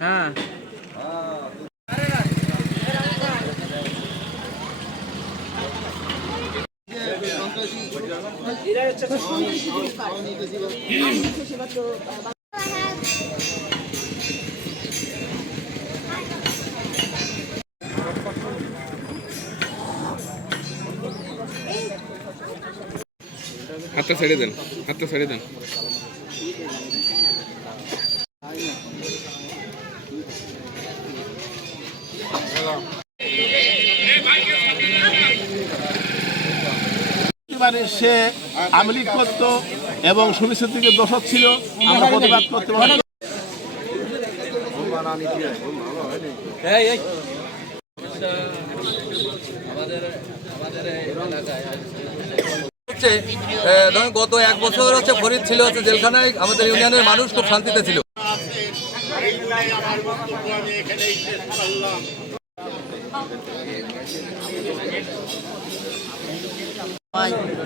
হ্যাঁ। হাতটা ছেড়ে দেন হাতটা ছেড়ে দেন। সে আমলিক করত এবং সুবিচার দিকে দোষক ছিল। আমরা প্রতিবাদ করতে পারি। হচ্ছে এ, ধরুন গত এক বছর হচ্ছে ফরিদ ছিল হচ্ছে জেলখানায় আমাদের ইউনিয়নের মানুষ খুব শান্তিতে ছিল।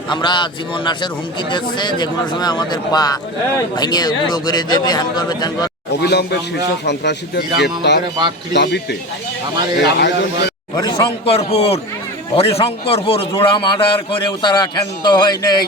আমরা জীবন নাশের হুমকি দিচ্ছে যে কোনো সময় আমাদের পা ভেঙে গুঁড়ো করে দেবে হ্যান করবে ত্যান করবে। অবিলম্বে শীর্ষ সন্ত্রাসীদের গ্রেপ্তার দাবিতে হরিশঙ্করপুর হরিশঙ্করপুর জোড়া মার্ডার করেও তারা ক্ষান্ত হয় নাই